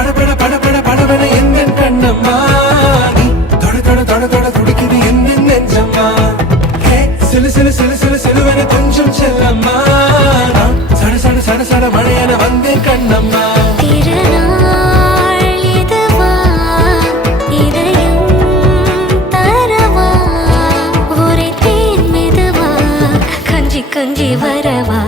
படபட படபட படபட எந்த கண்ணம்மா நீ தொட தொட தொட தொட துடிக்குது எந்த நெஞ்சம்மா ஹே சிலு சிலு சிலு சிலு சிலுவன கொஞ்சம் செல்லம்மா நான் சட சட சட சட மழையன வந்தேன் கண்ணம்மா திருநாள் இதுவா இதயம் தரவா ஒரே தேன் மெதுவா கஞ்சி கஞ்சி வரவா